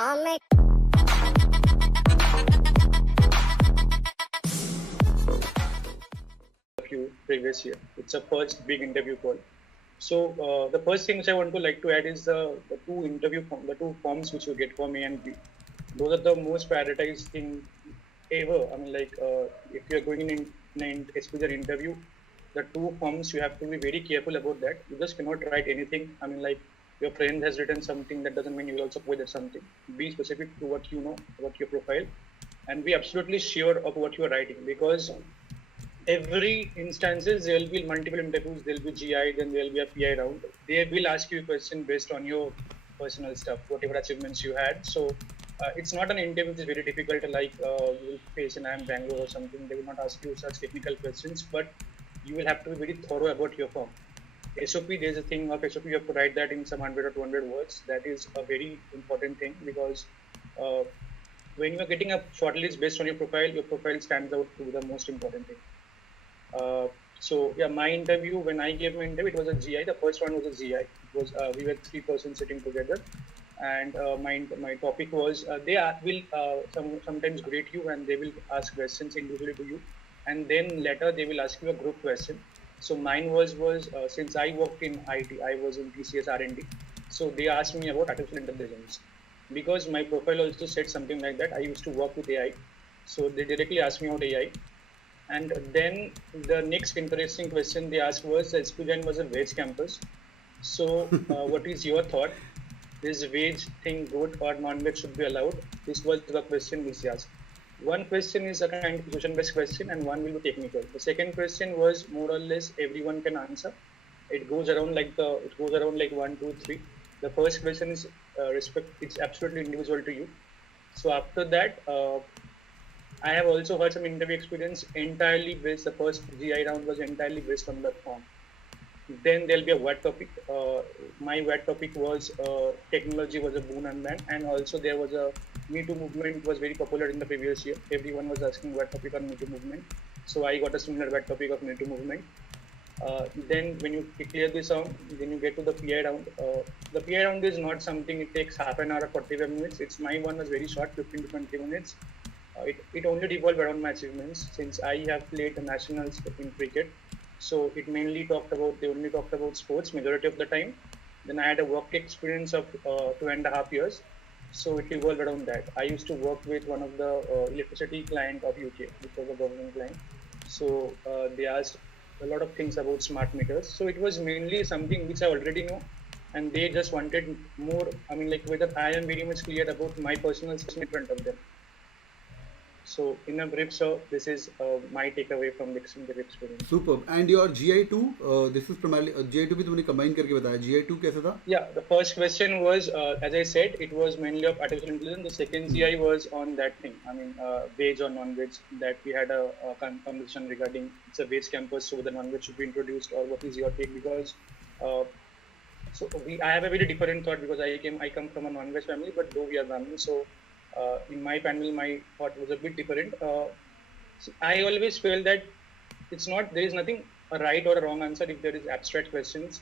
Alright. Few previous year. It's a first big interview call. So the first thing which I want to like to add is the two forms which you get from A and B. Those are the most prioritized thing ever. I mean, like if you are going in an exposure interview, the two forms you have to be very careful about that. You just cannot write anything. I mean, like your friend has written something, that doesn't mean you will also put that something. Be specific to what you know about your profile, and be absolutely sure of what you are writing, because every instances there will be multiple interviews, there will be GI, then there will be a PI round. They will ask you a question based on your personal stuff, whatever achievements you had. So it's not an interview which is very difficult, like you will face in IIM Bangalore or something. They will not ask you such technical questions, but you will have to be very thorough about your firm. SOP, there's a thing of SOP, you have to write that in some 100 or 200 words. That is a very important thing, because uh, when you are getting a shortlist based on your profile stands out to the most important thing. So yeah, my interview, when I gave my interview, it was a GI. The first one was a GI. It was we were three persons sitting together, and my topic was will sometimes grade you, and they will ask questions individually to you, and then later they will ask you a group question. So mine was since I worked in IT, I was in TCS R&D. So they asked me about artificial intelligence, because my profile also said something like that. I used to work with AI, so they directly asked me about AI. And then the next interesting question they asked was, SPJN was a veg campus. So what is your thought? Is veg thing good or non-veg should be allowed? This was the question which they asked. One question is a kind of question-based question, and one will be technical. The second question was more or less everyone can answer. It goes around like 1, 2, 3. The first question is respect. It's absolutely individual to you. So after that, I have also heard some interview experience entirely based. The first GI round was entirely based on the form. Then there'll be a wet topic. My wet topic was technology was a boon and ban, and also there was a Me Too movement was very popular in the previous year. Everyone was asking wet topic on Me Too movement, so I got a similar wet topic of Me Too movement. Then when you clear this out, then you get to the PI round. The PI round is not something it takes half an hour or 45 minutes. It's my one was very short, 15 to 20 minutes. It only revolved around my achievements, since I have played the nationals in cricket. So it mainly they only talked about sports majority of the time. Then I had a work experience of 2.5 years. So it revolved around that. I used to work with one of the electricity client of UK, which was a government client. So they asked a lot of things about smart meters. So it was mainly something which I already know, and they just wanted more. I mean, like whether I am very much clear about my personal situation in front of them. So in a brief, so this is my takeaway from the experience. Superb. And your GI2, this is primarily GI2 भी तुमने combine करके बताया. GI2 कैसा था? Yeah, the first question was, as I said, it was mainly of artificial intelligence. The second GI was on that thing. I mean, veg or non-veg. That we had a conversation regarding it's a veg campus, so the non-veg should be introduced, or what is your take? Because I have a very different thought, because I come from a non-veg family, but though we are Brahmin, so in my family, my thought was a bit different. So I always feel that there is nothing a right or a wrong answer if there is abstract questions.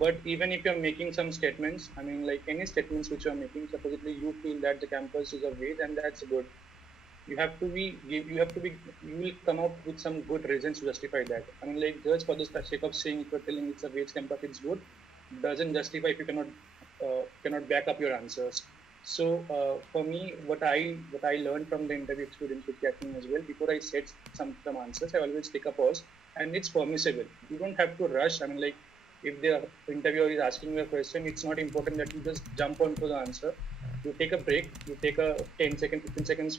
But even if you're making some statements, I mean, like any statements which you're making, supposedly you feel that the campus is a waste, and that's good. You will come up with some good reasons to justify that. I mean, like just for the sake of saying, if you're telling it's a waste campus, it's good, doesn't justify if you cannot back up your answers. So for me, what I learned from the interview experience with Catherine as well, before I set some answers, I always take a pause, and it's permissible. You don't have to rush. I mean, like if the interviewer is asking you a question, it's not important that you just jump onto the answer. You take a break. You take a 10-second, 15 seconds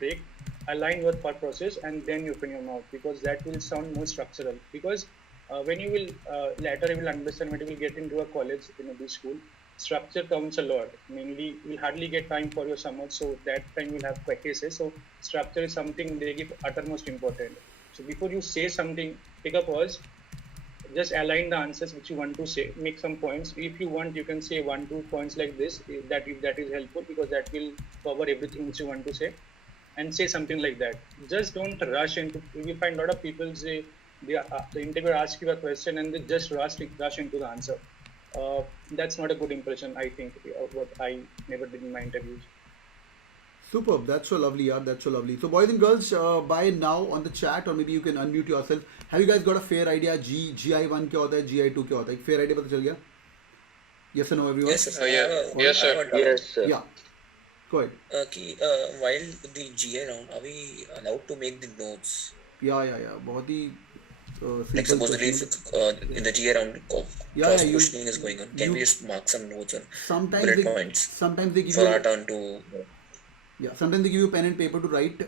break, align your thought process, and then you open your mouth, because that will sound more structural. Because when you will later you will understand when you will get into a college, in a big school, structure counts a lot. Mainly, you'll hardly get time for your summer, so that time you'll have practices. So structure is something they give uttermost important. So before you say something, take a pause, just align the answers which you want to say, make some points. If you want, you can say 1-2 points like this, if that is helpful, because that will cover everything which you want to say, and say something like that. Just don't rush into. You will find a lot of people say the interviewer asks you a question and they just rush into the answer. that's not a good impression, I think, of what I never did in my interviews. Superb. That's so lovely, yaar. That's so lovely. So, boys and girls, by now on the chat, or maybe you can unmute yourself. Have you guys got a fair idea? GI1 क्या होता है, GI2 क्या होता है? Fair idea पता चल गया? Yes or no, everyone? Yes, sir. Yeah. Yes, sir. I have a doubt. Yes, sir. Yeah. Go ahead. While the GA round, are we allowed to make the notes? Yeah. बहुत ही Like simple supposedly, question. in the GA round, Yeah, cross you- questioning is going on. Can you- we just mark some notes or Sometimes bullet they, points sometimes they give for you. our turn to? Yeah, sometimes they give you pen and paper to write,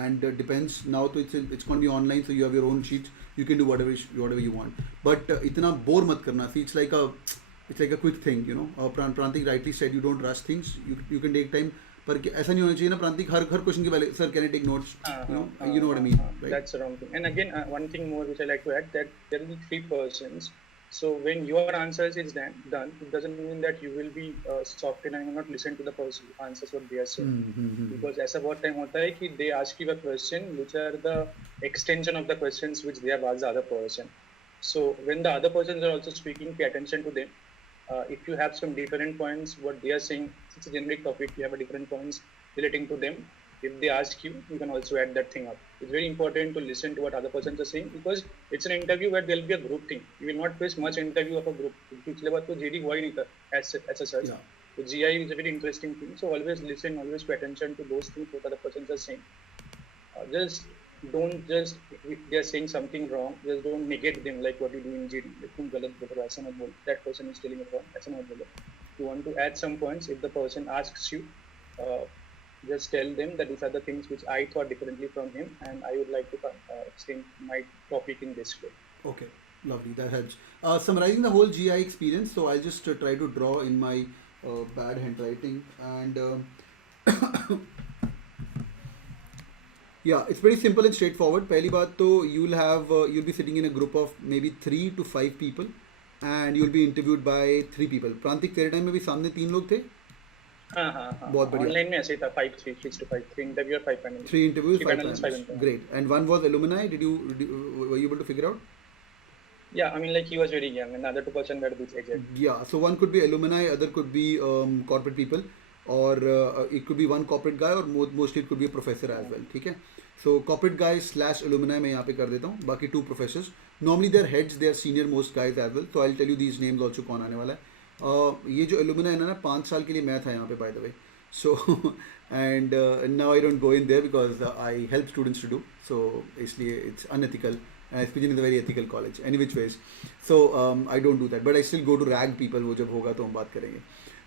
and depends. Now, तो it's going to be online, so you have your own sheets. You can do whatever you want. But इतना bore मत करना. See, it's like a quick thing, you know. Prantik rightly said, you don't rush things. You can take time. पर ऐसा नहीं होना चाहिए ना प्रांतिक हर question के पहले sir can I take notes you know what I mean, right? That's the wrong thing. And again, one thing more which I like to add, that there will be 3 persons. So when your answers is done, it doesn't mean that you will be soft and not listen to the person who answers what they are saying. Because ऐसा बहुत time होता है कि they ask you a question which are the extension of the questions which they have asked the other person. So when the other persons are also speaking, pay attention to them. If you have some different points, what they are saying, it's a generic topic, you have a different points relating to them. If they ask you, you can also add that thing up. It's very important to listen to what other persons are saying, because it's an interview where there will be a group thing. You will not face much interview of a group. पिछले बार तो GD हुआ ही नहीं था as such. Yeah. So GI is a very interesting thing. So always listen, always pay attention to those things what other persons are saying. Just if they are saying something wrong, just don't negate them like what you do in GD. तुम गलत बोल रहे हो, ऐसा मत बोल. That person is telling it wrong, ऐसा मत बोलो. You want to add some points. If the person asks you, just tell them that these are the things which I thought differently from him, and I would like to explain my topic in this way. Okay, lovely. That helps. Summarizing the whole GI experience, so I'll just try to draw in my bad handwriting, and yeah, it's pretty simple and straightforward. पहली बात तो you'll be sitting in a group of maybe 3 to 5 people, and you'll be interviewed by 3 people. प्रांतिक तेरे time में भी सामने 3 लोग थे? हाँ. बहुत बढ़िया. Online में ऐसे ही था 5 to 5, 3 interview और 5 panel. 3 interviews, 5 panels, 5 panels. interviews. Great. And one was alumni. Were you able to figure out? Yeah, I mean, like he was very young, and the other 2 person were this age. Yeah, so one could be alumni, other could be corporate people, or it could be one corporate guy, or mostly it could be a professor as well. ठीक है? So corporate guys / alumni मैं यहाँ पे कर देता हूँ. बाकी 2 professors. Normally they're heads, they're senior most guys as well. So I'll tell you these names also कौन आने वाला है. ये जो alumni है ना 5 साल के लिए मैं था यहाँ पे by the way. So and now I don't go in there because I help students to do. So इसलिए it's unethical. SPGN is a very ethical college. Any which ways. So I don't do that. But I still go to rag people. वो जब होगा तो हम बात करेंगे.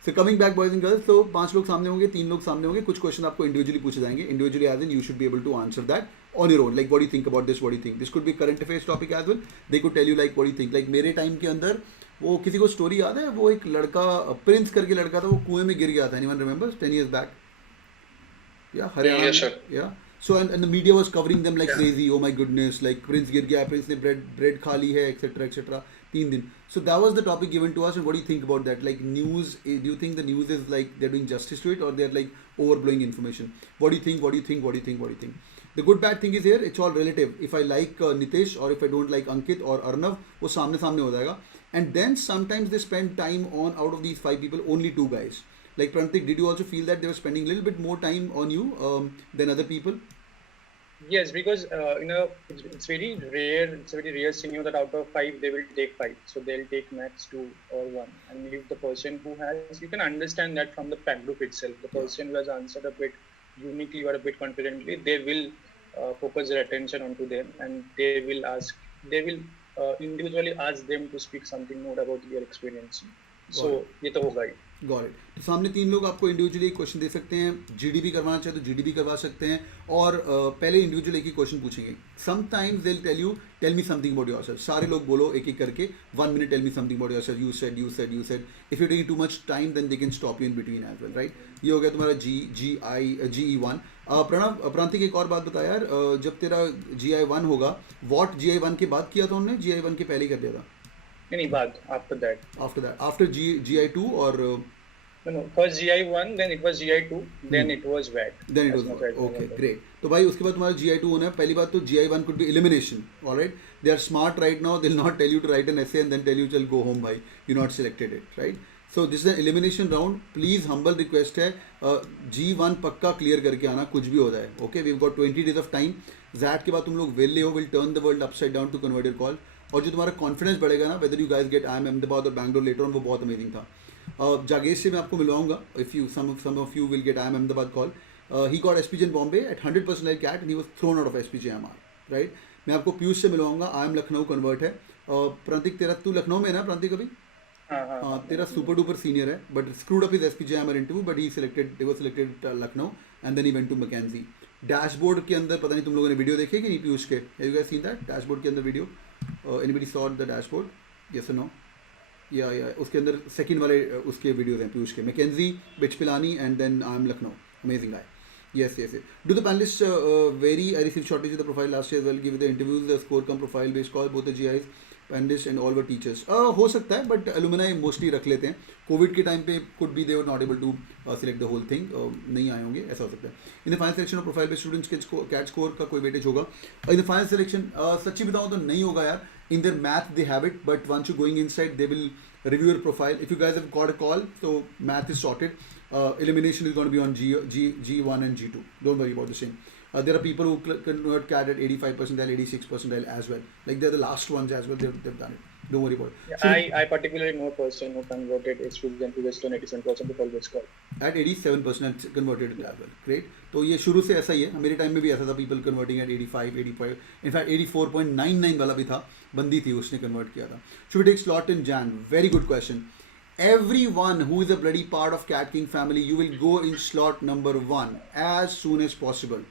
So coming back boys and girls, so 5 लोग सामने होंगे, 3 लोग सामने होंगे, कुछ क्वेश्चन आपको इंडिविजुअली पूछे जाएंगे. Individually as in you should be able to answer that on your own. Like what do you think about this? What do you think? This could be current affairs topic as well. They could tell you like what do you think. Like मेरे time के अंदर वो किसी को story याद है, वो एक लड़का प्रिंस करके लड़का था, वो कुएं में गिर गया था. Anyone remembers 10 years back? Yeah, Haryana. Yes, sir. Yeah. So and the media was covering them like crazy. Oh my goodness, like Prince गिर गया, Prince ने bread खा ली है, etc. 3 दिन. So that was the topic given to us. And what do you think about that? Like news, do you think the news is like they're doing justice to it, or they're like overblowing information? What do you think? The good bad thing is here, it's all relative. If I like Nitish, or if I don't like Ankit or Arnav, वो सामने हो जाएगा. And then sometimes they spend time on, out of these 5 people, only 2 guys. Like Prantik, did you also feel that they were spending a little bit more time on you than other people? Yes, because it's very rare. It's a very rare scenario that out of 5 they will take 5. So they'll take max 2 or 1, and leave the person who has. You can understand that from the pack group itself. The person who has answered a bit uniquely or a bit confidently, they will focus their attention onto them, and they will ask. They will individually ask them to speak something more about their experience. So ये तो होगा ही. Got it. तो सामने 3 लोग आपको individually एक question दे सकते हैं. GD भी करवाना चाहे तो GD भी करवा सकते हैं, और पहले इंडिविजुअल एक ही क्वेश्चन पूछेंगे. Sometimes they will tell you, tell me something about yourself. सारे लोग बोलो एक एक करके 1 minute, tell me something about yourself. You said. If you taking too much time then they can stop you in between as well, right. ये हो गया तुम्हारा GE1. प्रणव, प्रांतिक एक और बात बता यार, जब तेरा GI1 होगा, वॉट GI1 के बाद किया था उन्होंने, GI1 के पहले कर दिया था? नहीं, बाद, after that. After GI2 or No, first GI1, then it was GI2, then it was VAT. Then it as was much what? as I Okay, remember. great. तो भाई उसके बाद तुम्हारा GI2 होना है. पहली बात तो GI1 could be elimination. All right. They are smart right now. They'll not tell you to write an essay and then tell you to go home भाई. You not selected it, right? So this is an elimination round. Please humble request है. G1 पक्का clear करके आना कुछ भी हो जाए. Okay, we've got 20 days of time. ZAT के बाद तुम लोग वेले हो. Will turn the world upside down to convert your call. और जो तुम्हारा कॉन्फिडेंस बढ़ेगा ना, whether you guys get IIM Ahmedabad और बैंगलोर लेटर ऑन, वो बहुत अमेजिंग था. जागेश से मैं आपको मिलवाऊंगा. If you some of you will get IIM Ahmedabad call. He got SPJ in Bombay at 100% CAT and he was thrown out of SPJ MR, right? मैं आपको पीयूष से मिलवाऊंगा. IIM लखनऊ कन्वर्ट है. प्रांतिक तेरा, तू लखनऊ में है ना प्रांतिक अभी? हाँ, तेरा सुपर डुपर सीनियर है, but screwed up his SPJ MR interview, but he was selected Lucknow and then he went to McKinsey. Dashboard के अंदर पता नहीं तुम लोगों ने वीडियो देखे कि नहीं पीयूष के? Have you guys seen that dashboard के अंदर video? Anybody saw the dashboard? Yes और नो? या उसके अंदर सेकंड वाले उसके वीडियोज हैं पीयूष के. McKinsey, BITS Pilani and then IIM Lucknow. Amazing guy. Yes. Do the panelists vary? I received shortage of the profile last year as well. Give the interviews, the score come profile based call. Both the GIs, panelists and all were teachers. हो सकता है, but alumni mostly रख लेते हैं. Covid के time पे could be they were not able to select the whole thing. नहीं आए होंगे, ऐसा हो सकता है. In the final selection of profile based students के CAT score का कोई weightage होगा. In the final selection सच्ची बताऊँ तो नहीं होगा यार. In their math they have it, but once you going inside they will review your profile. If you guys have got a call, so math is sorted. Elimination is going to be on G1 and G2. Don't worry about the same. There are people who convert CAT at 85%, 86% as well. Like they're the last ones as well. They've done it. Don't worry about it. Yeah, So I particularly know a person who converted his student to Western 87% to always call. at 87% converted as well. Great. तो ये शुरू से ऐसा ही है. मेरे time में भी ऐसा था. People converting at 85, 85. In fact, 84.99 वाला भी था. बंदी थी, उसने convert किया था. Should we take slot in Jan? Very good question. Everyone who is a bloody part of Cat King family, you will go in slot number 1 as soon as possible.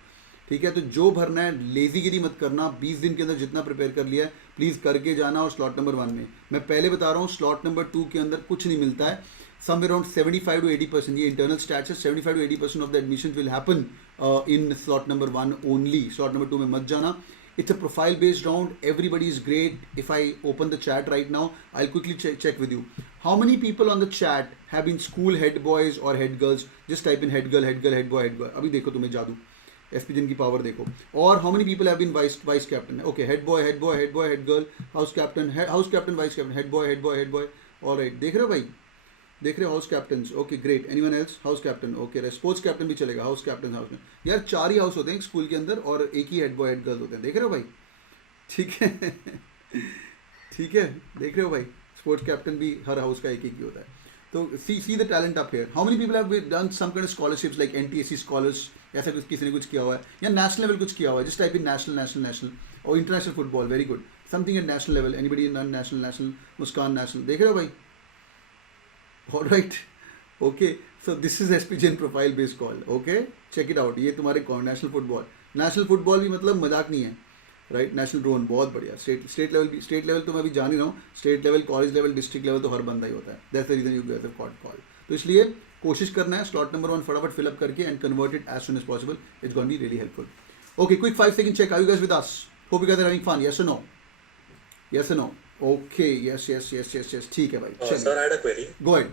ठीक है, तो जो भरना है लेजीगिरी मत करना. 20 दिन के अंदर जितना प्रिपेयर कर लिया है प्लीज़ करके जाना. और स्लॉट नंबर 1 में मैं पहले बता रहा हूँ, स्लॉट नंबर 2 के अंदर कुछ नहीं मिलता है. समवेयर अराउंड 75 to 80%, ये इंटरनल स्टैट्स है. 75 to 80% of the admission will happen in slot number 1 only. Slot number 2 में मत जाना. It's a profile based round. Everybody is great. If I open the chat right now, I'll quickly check with you. How many people on the chat have been school head boys or head girls? Just type in head girl, head girl, head boy, head boy. अभी देखो तुम्हें जादू. SPGN की power देखो. और how many people have been vice captain? Okay, head boy, head boy, head boy, head girl, house captain, vice captain, head boy, head boy, head boy. All right, देख रहे हो भाई? देख रहे हो house captains? Okay great. Anyone else? House captain. Okay, sports captain भी चलेगा. House captain, house captain. यार 4 ही हाउस होते हैं स्कूल के अंदर और एक ही हेड बॉय हेड गर्ल्स होते हैं. देख रहे हो भाई? ठीक है. ठीक है, देख रहे हो भाई? स्पोर्ट्स कैप्टन भी हर हाउस का एक ही होता है. तो see the talent up here. How many people have done some kind of scholarships like NTSC scholars, ऐसा कुछ किसी ने कुछ किया हुआ है या नेशनल लेवल कुछ किया हुआ है? Just type in national national national और international football. Very good. Something at national level. Anybody in national national? Muskaan national. देख रहे हो भाई? All right. Okay, so this is SPGN profile based call. Okay, check it out. ये तुम्हारे national football भी मतलब मजाक नहीं है, राइट? नेशनल ड्रोन बहुत बढ़िया. स्टेट लेवल तो मैं अभी जान ही रहा हूँ. State level, college level, district level तो हर बंदा ही होता है. That's the reason you guys have got call. तो इसलिए कोशिश करना है स्लॉट नंबर 1 फटाफट फिलअप करके and convert it as soon as possible. It's going to be really helpful. Okay, quick 5 second check. Are you guys with us? Hope you guys are having fun. Yes और no? Yes और no? Okay, yes. ठीक है भाई. Sir, I had a query. Go ahead.